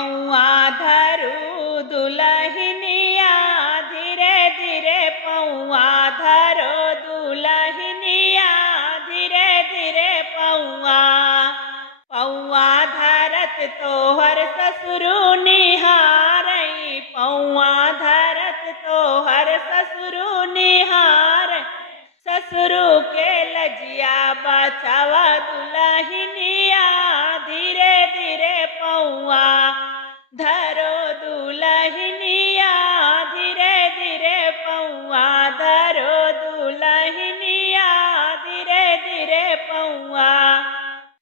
पौआ धरू दुलहिनिया, धीरे धीरे पौआ धरो दुलहिनिया, धीरे धीरे पौआ। पौआ धरत तोहर ससुरु निहारई, पौआ धरत तोहर ससुरु निहार। ससुरु के लजिया बचावा दुलहिनिया, धीरे धीरे पौआ धरो दुलहिनिया, धीरे धीरे पौआ धरो दुलहिनिया, धीरे धीरे पौआ।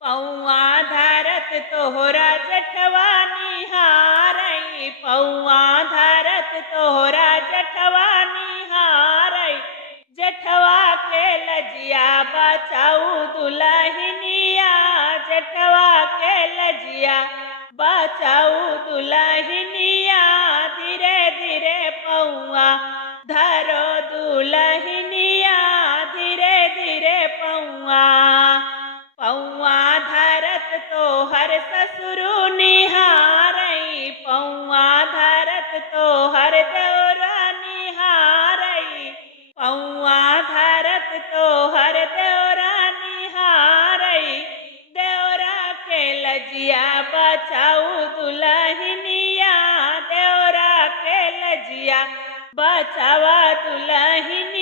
पौआ धरत तोहरा जठवा निहारई, पौआ धरत तोहरा जठवा निहारई। जठवा के लजिया बचाऊ दुलहिनिया, जठवा के लजिया बचाऊ दुलहिनिया, धीरे धीरे पौआ धरो दुलहिनिया, धीरे धीरे पौआ। पौआ धरत तोहर ससुरु निहारई, पौआ धरत तोहर देवरा निहारई, पौआ धरत तोहर देवरा निहारई। देवरा के लजिया बचाऊ दुलहिनिया, देवरा के लजिया बचावा दुलहिनिया।